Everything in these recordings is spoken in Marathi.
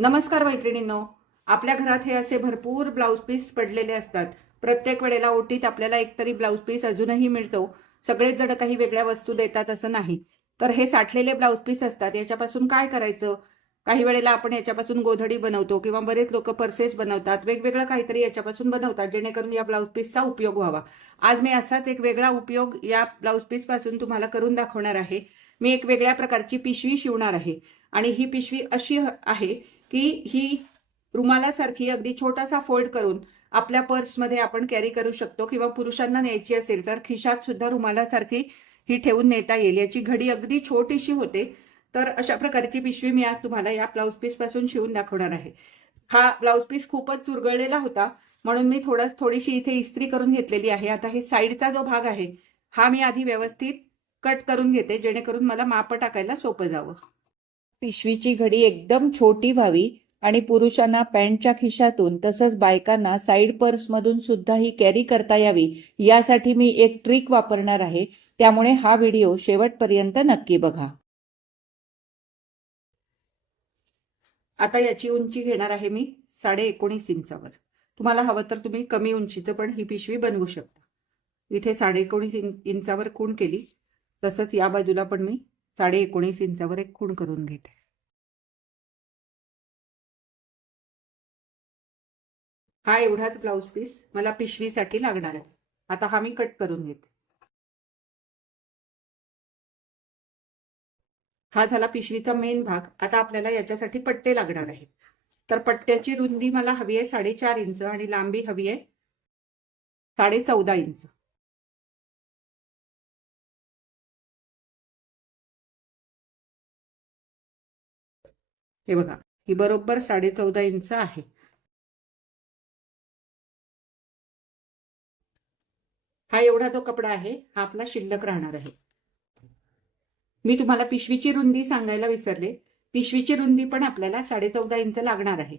नमस्कार मैत्रिणींनो. आपल्या घरात हे असे भरपूर ब्लाऊज पीस पडलेले असतात. प्रत्येक वेळेला ओटीत आपल्याला एकतरी ब्लाऊज पीस अजूनही मिळतो. सगळेच जण काही वेगळ्या वस्तू देतात असं नाही. तर हे साठलेले ब्लाऊज पीस असतात, याच्यापासून काय करायचं? काही वेळेला आपण याच्यापासून गोधडी बनवतो किंवा बरेच लोक पर्सेस बनवतात, वेगवेगळं काहीतरी याच्यापासून बनवतात जेणेकरून या ब्लाऊज पीसचा उपयोग व्हावा. आज मी असाच एक वेगळा उपयोग या ब्लाऊज पीस पासून तुम्हाला करून दाखवणार आहे. मी एक वेगळ्या प्रकारची पिशवी शिवणार आहे आणि ही पिशवी अशी आहे की ही रुमालासारखी अगदी छोटासा फोल्ड करून आपल्या पर्समध्ये आपण कॅरी करू शकतो किंवा पुरुषांना न्यायची असेल तर खिशात सुद्धा रुमालासारखी ही ठेवून नेता येईल. याची घडी अगदी छोटीशी होते. तर अशा प्रकारची पिशवी मी आज तुम्हाला या ब्लाऊज पीस पासून शिवून दाखवणार आहे. हा ब्लाऊज पीस खूपच चुरगळलेला होता म्हणून मी थोडीशी इथे इस्त्री करून घेतलेली आहे. आता हे साईडचा जो भाग आहे हा मी आधी व्यवस्थित कट करून घेते जेणेकरून मला माप टाकायला सोपं जावं. पिशवीची घडी एकदम छोटी व्हावी आणि पुरुषांना पॅन्टच्या खिशातून तसंच बायकांना साईड पर्समधून सुद्धा ही कॅरी करता यावी यासाठी मी एक ट्रिक वापरणार आहे. त्यामुळे हा व्हिडिओ शेवटपर्यंत नक्की बघा. आता याची उंची घेणार आहे मी 19.5 इंचावर. तुम्हाला हवं तर तुम्ही कमी उंचीचं पण ही पिशवी बनवू शकता. इथे 19.5 इंचावर खूण केली. तसंच या बाजूला पण मी 19.5 इंचावर एक खूण करून घेते. हा एवढाच ब्लाऊज पीस मला पिशवीसाठी लागणार आहे. आता हा मी कट करून घेते. हा झाला पिशवीचा मेन भाग. आता आपल्याला याच्यासाठी पट्टे लागणार आहेत. तर पट्ट्याची रुंदी मला हवी आहे 4.5 इंच आणि लांबी हवी आहे 14.5 इंच. हे बघा, ही बरोबर 14.5 इंच आहे. हा एवढा जो कपडा आहे हा आपला शिल्लक राहणार आहे. मी तुम्हाला पिशवीची रुंदी सांगायला विसरले. पिशवीची रुंदी पण आपल्याला 14.5 इंच लागणार आहे.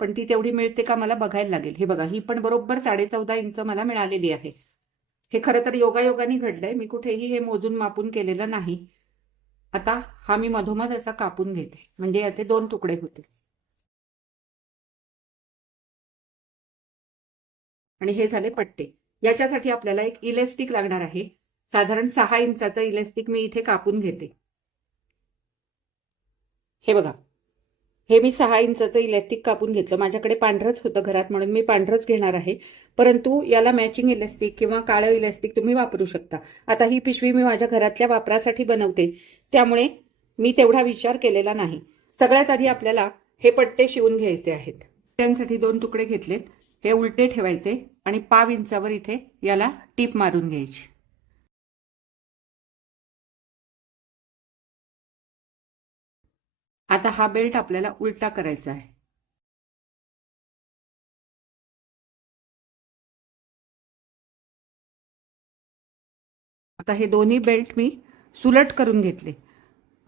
पण ती तेवढी मिळते का मला बघायला लागेल. हे बघा, ही पण बरोबर 14.5 इंच मला मिळालेली आहे. हे खरं तर योगायोगाने घडलंय. मी कुठेही हे मोजून मापून केलेलं नाही. आता हा मी मधोमध असा कापून घेते म्हणजे याचे 2 तुकडे होतील. आणि हे झाले पट्टे. याच्यासाठी आपल्याला एक इलेस्टिक लागणार आहे. साधारण 6 इंचाचं इलेस्टिक मी इथे कापून घेते. हे बघा, हे मी 6 इंचाचं इलेस्टिक कापून घेतलं. माझ्याकडे पांढरंच होतं घरात म्हणून मी पांढरंच घेणार आहे. परंतु याला मॅचिंग इलेस्टिक किंवा काळं इलेस्टिक तुम्ही वापरू शकता. आता ही पिशवी मी माझ्या घरातल्या वापरासाठी बनवते त्यामुळे मी तेवढा विचार केलेला नाही. सगळ्यात आधी आपल्याला हे पट्टे शिवून घ्यायचे आहेत. त्यांसाठी 2 तुकडे घेतलेत. हे उलटे ठेवायचे आणि पाव इंचावर इथे याला टीप मारून घ्यायची. आता हा बेल्ट आपल्याला उलटा करायचा आहे. आता हे दोन्ही बेल्ट मी सुलट करून घेतले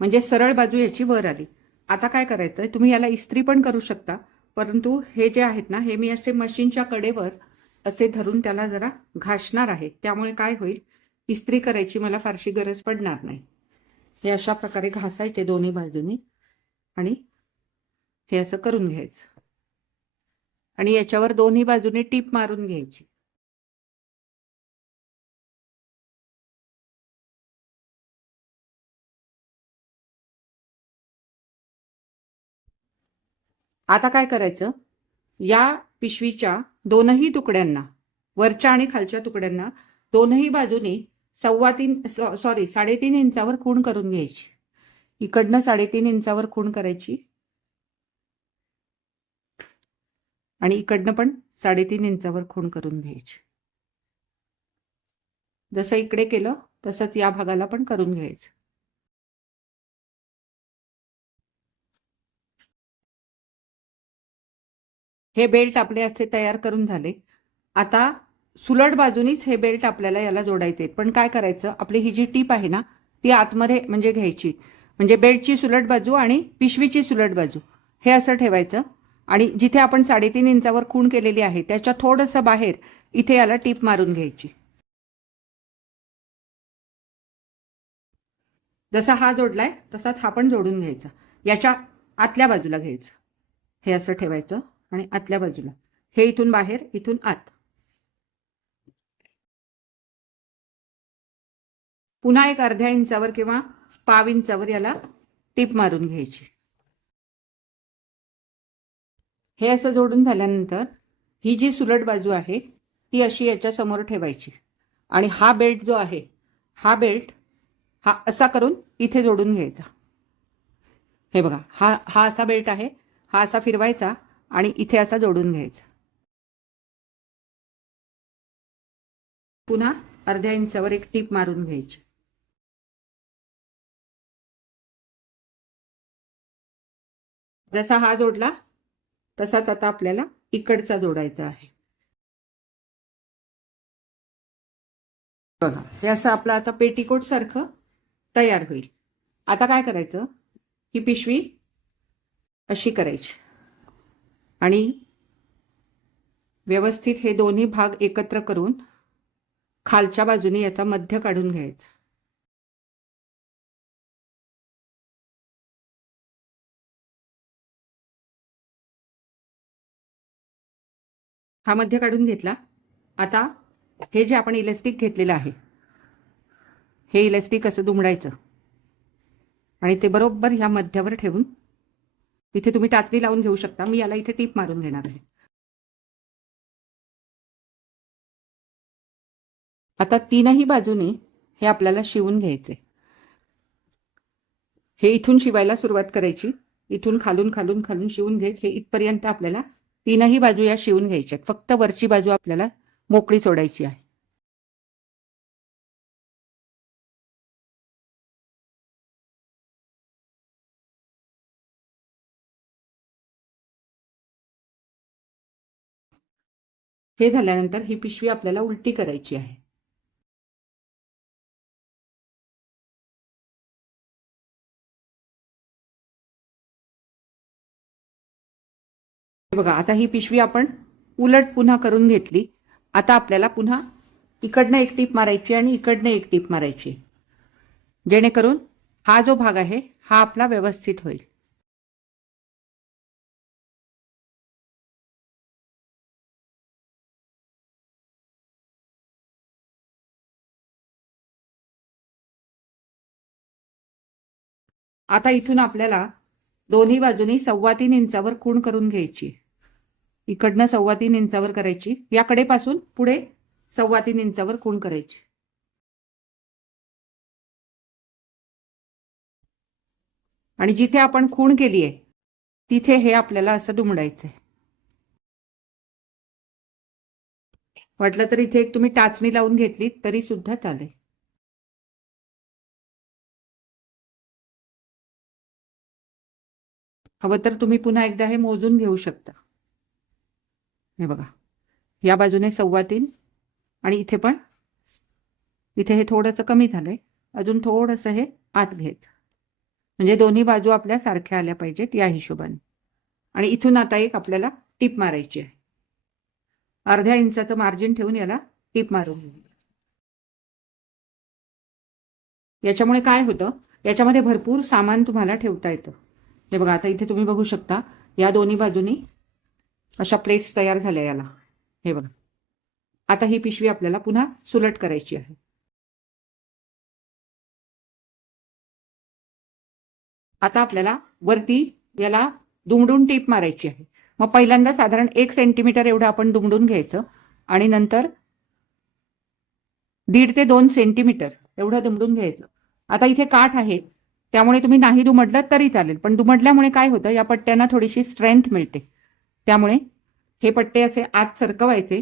म्हणजे सरळ बाजू याची वर आली. आता काय करायचंय, तुम्ही याला इस्त्री पण करू शकता. परंतु हे जे आहेत ना, हे मी असे मशीनच्या कडेवर असे धरून त्याला जरा घासणार आहे. त्यामुळे काय होईल, इस्त्री करायची मला फारशी गरज पडणार नाही. हे अशा प्रकारे घासायचे दोन्ही बाजूनी आणि हे असं करून घ्यायचं आणि याच्यावर दोन्ही बाजूने टीप मारून घ्यायची. आता काय करायचं, या पिशवीच्या दोनही तुकड्यांना, वरच्या आणि खालच्या तुकड्यांना दोनही बाजूनी 3.5 इंचावर खूण करून घ्यायची. इकडनं 3.5 इंचावर खूण करायची आणि इकडनं पण 3.5 इंचावर खूण करून घ्यायची. जसं इकडे केलं तसंच या भागाला पण करून घ्यायचं. हे बेल्ट आपले असे तयार करून झाले. आता सुलट बाजूनीच हे बेल्ट आपल्याला याला जोडायचे. पण काय करायचं, आपली ही जी टीप आहे ना ती आतमध्ये म्हणजे घ्यायची. म्हणजे बेल्टची सुलट बाजू आणि पिशवीची सुलट बाजू हे असं ठेवायचं आणि जिथे आपण 3.5 इंचावर खूण केलेली आहे त्याच्या थोडंसं बाहेर इथे याला टीप मारून घ्यायची. जसा हा जोडलाय तसाच हा पण जोडून घ्यायचा. याच्या आतल्या बाजूला घ्यायचं. हे असं ठेवायचं आणि आतल्या बाजूला हे इथून बाहेर इथून आत. पुन्हा एक अर्ध्या इंचावर किंवा पाव इंचावर याला टीप मारून घ्यायची. हे असं जोडून झाल्यानंतर ही जी सुलट बाजू आहे ती अशी याच्या समोर ठेवायची आणि हा बेल्ट जो आहे हा बेल्ट हा असा करून इथे जोडून घ्यायचा. हे बघा, हा असा बेल्ट आहे, हा असा फिरवायचा आणि इथे असा जोडून घ्यायचा. पुन्हा अर्ध्या इंचावर एक टीप मारून घ्यायची. जसा हा जोडला तसाच आता आपल्याला इकडचा जोडायचा आहे. बघा, हे असं आपलं आता पेटीकोट सारखं तयार होईल. आता काय करायचं, ही पिशवी अशी करायची आणि व्यवस्थित हे दोन्ही भाग एकत्र करून खालच्या बाजूने याचा मध्य काढून घ्यायचा. हा मध्य काढून घेतला. आता हे जे आपण इलास्टिक घेतलेलं आहे हे इलास्टिक असं दुमडायचं आणि ते बरोबर ह्या मध्यावर ठेवून इथे तुम्ही टाचणी लावून घेऊ शकता. मी याला इथे टीप मारून घेणार आहे. आता तीनही बाजूने हे आपल्याला शिवून घ्यायचे. हे इथून शिवायला सुरुवात करायची, इथून खालून खालून खालून शिवून घ्यायचे. इथपर्यंत आपल्याला तीनही बाजू या शिवून घ्यायच्या. फक्त वरची बाजू आपल्याला मोकळी सोडायची आहे. हे झाल्यानंतर ही पिशवी आपल्याला उलटी करायची आहे. बघा, आता ही पिशवी आपण उलट पुन्हा करून घेतली. आता आपल्याला पुन्हा इकडनं एक टीप मारायची आणि इकडनं एक टीप मारायची, जेणेकरून हा जो भाग आहे हा आपला व्यवस्थित होईल. आता इथून आपल्याला दोन्ही बाजूनी 3.25 इंचावर खूण करून घ्यायची. इकडनं 3.25 इंचावर करायची, या कडेपासून पुढे 3.25 इंचावर खूण करायची. आणि जिथे आपण खूण केली आहे तिथे हे आपल्याला असं दुमडायचंय. वाटलं तर इथे एक तुम्ही टाचणी लावून घेतली तरी सुद्धा चालेल. हवं तर तुम्ही पुन्हा एकदा हे मोजून घेऊ शकता. हे बघा, या बाजूने 3.25 आणि इथे पण, इथे हे थोडंसं कमी झालंय, अजून थोडंसं हे आत घ्यायचं, म्हणजे दोन्ही बाजू आपल्या सारख्या आल्या पाहिजेत या हिशोबाने. आणि इथून आता एक आपल्याला टीप मारायची आहे. अर्ध्या इंचाचं मार्जिन ठेवून याला टीप मारून घेऊ. याच्यामुळे काय होतं, याच्यामध्ये भरपूर सामान तुम्हाला ठेवता येतं. हे बघा, आता इथे तुम्ही बघू शकता या दोन्ही बाजूनी अशा प्लेट्स तयार झाल्या याला. हे बघा, आता ही पिशवी आपल्याला पुन्हा सुलट करायची आहे. आता आपल्याला वरती याला दुमडून टीप मारायची आहे. मग पहिल्यांदा साधारण 1 सेंटीमीटर एवढं आपण दुमडून घ्यायचं आणि नंतर 1.5 ते 2 सेंटीमीटर एवढं दुमडून घ्यायचं. आता इथे काठ आहे त्यामुळे तुम्ही नाही दुमडलं तरी चालेल, पण दुमडल्यामुळे काय होतं, या पट्ट्यांना थोडीशी स्ट्रेंथ मिळते. त्यामुळे हे पट्टे असे आत सरकवायचे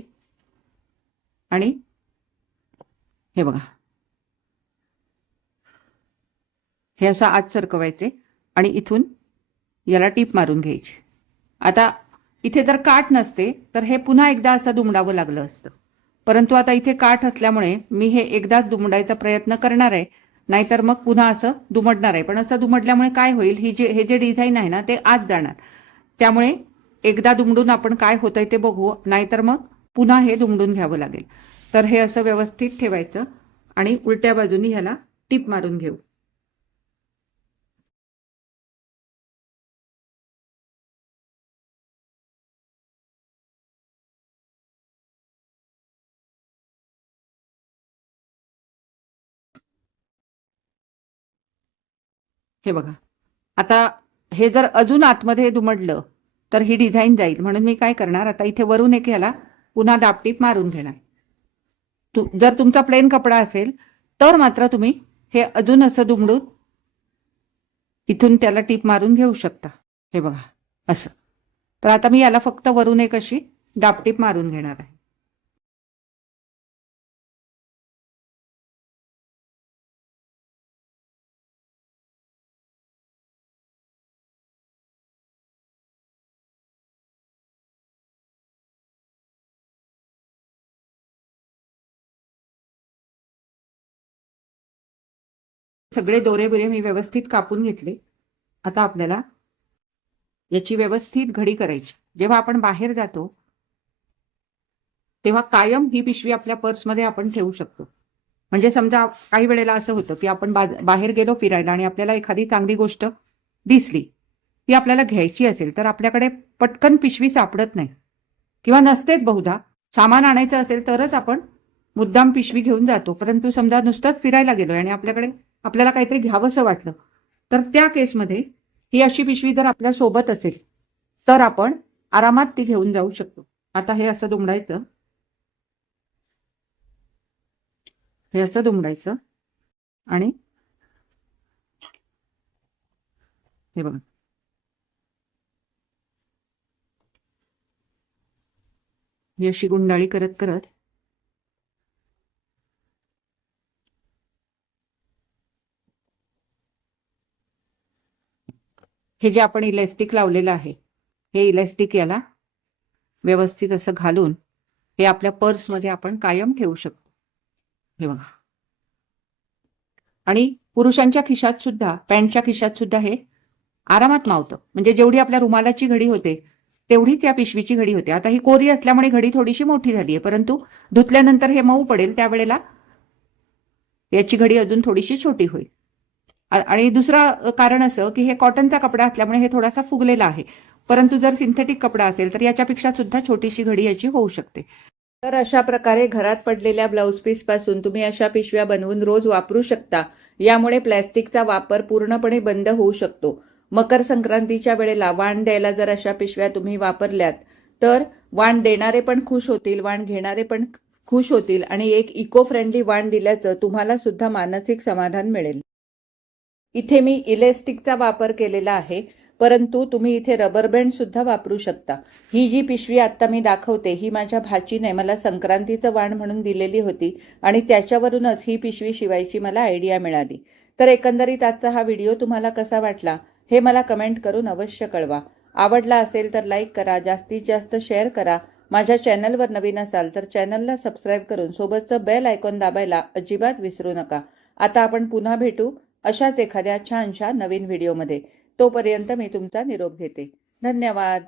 आणि हे बघा, हे असं आत सरकवायचे आणि इथून याला टीप मारून घ्यायची. आता इथे जर काठ नसते तर हे पुन्हा एकदा असं दुमडावं लागलं असतं, परंतु आता इथे काठ असल्यामुळे मी हे एकदाच दुमडायचा प्रयत्न करणार आहे, नाहीतर मग पुन्हा असं दुमडणार आहे. पण असं दुमडल्यामुळे काय होईल, हे जे डिझाईन आहे ना ते आत जाणार. त्यामुळे एकदा दुमडून आपण काय होतंय ते बघू, नाहीतर मग पुन्हा हे दुमडून घ्यावं लागेल. तर हे असं व्यवस्थित ठेवायचं आणि उलट्या बाजूनी ह्याला टीप मारून घेऊ. हे बघा, आता हे जर अजून आतमध्ये दुमडलं तर ही डिझाईन जाईल, म्हणून मी काय करणार, आता इथे वरून एक ह्याला पुन्हा दाबटीप मारून घेणार. जर तुमचा प्लेन कपडा असेल तर मात्र तुम्ही हे अजून असं दुमडून इथून त्याला टीप मारून घेऊ शकता. हे बघा असं. तर आता मी याला फक्त वरून एक अशी दाबटीप मारून घेणार आहे. सगळे दोरे बिरे मी व्यवस्थित कापून घेतले. आता आपल्याला याची व्यवस्थित घडी करायची. जेव्हा आपण बाहेर जातो तेव्हा कायम ही पिशवी आपल्या पर्समध्ये आपण ठेवू शकतो. म्हणजे समजा काही वेळेला असं होतं की आपण बाहेर गेलो फिरायला आणि आपल्याला एखादी चांगली गोष्ट दिसली, ती आपल्याला घ्यायची असेल तर आपल्याकडे पटकन पिशवी सापडत नाही किंवा नसतेच बहुधा. सामान आणायचं असेल तरच आपण मुद्दाम पिशवी घेऊन जातो. परंतु समजा नुसतंच फिरायला गेलोय आणि आपल्याला काहीतरी घ्यावंसं वाटलं तर त्या केसमध्ये ही अशी पिशवी जर आपल्या सोबत असेल तर आपण आरामात ती घेऊन जाऊ शकतो. आता हे असं दुमडायचं, हे असं दुमडायचं आणि हे बघा, ही अशी गुंडाळी करत करत हे जे आपण इलॅस्टिक लावलेलं आहे हे इलॅस्टिक याला व्यवस्थित असं घालून हे आपल्या पर्समध्ये आपण कायम ठेवू शकतो. हे बघा. आणि पुरुषांच्या खिशात सुद्धा, पॅन्टच्या खिशात सुद्धा हे आरामात मावतं. म्हणजे जेवढी आपल्या रुमालाची घडी होते तेवढीच या पिशवीची घडी होते. आता ही कोरी असल्यामुळे घडी थोडीशी मोठी झाली आहे, परंतु धुतल्यानंतर हे मऊ पडेल त्यावेळेला याची घडी अजून थोडीशी छोटी होईल. आणि दुसरं कारण असं की हे कॉटनचा कपडा असल्यामुळे हे थोडासा फुगलेला आहे, परंतु जर सिंथेटिक कपडा असेल तर याच्यापेक्षा सुद्धा छोटीशी घडी याची होऊ शकते. तर अशा प्रकारे घरात पडलेल्या ब्लाऊज पीस पासून तुम्ही अशा पिशव्या बनवून रोज वापरू शकता. यामुळे प्लॅस्टिकचा वापर पूर्णपणे बंद होऊ शकतो. मकर संक्रांतीच्या वेळेला वाण द्यायला जर अशा पिशव्या तुम्ही वापरल्यात तर वाण देणारे पण खुश होतील, वाण घेणारे पण खुश होतील आणि एक इको फ्रेंडली वाण दिल्याचं तुम्हाला सुद्धा मानसिक समाधान मिळेल. इथे मी इलॅस्टिकचा वापर केलेला आहे, परंतु तुम्ही इथे रबर बँड सुद्धा वापरू शकता. ही जी पिशवी आता मी दाखवते ही माझ्या भाचीने मला संक्रांतीचं वाण म्हणून दिलेली होती आणि त्याच्यावरूनच ही पिशवी शिवायची मला आयडिया मिळाली. तर एकंदरीत आजचा हा व्हिडिओ तुम्हाला कसा वाटला हे मला कमेंट करून अवश्य कळवा. आवडला असेल तर लाईक करा, जास्तीत जास्त शेअर करा. माझ्या चॅनलवर नवीन असाल तर चॅनलला सबस्क्राईब करून सोबतचं बेल आयकॉन दाबायला अजिबात विसरू नका. आता आपण पुन्हा भेटू अशाच एखाद्या छानशा नवीन व्हिडिओमध्ये. तोपर्यंत मी तुमचा निरोप घेते. धन्यवाद.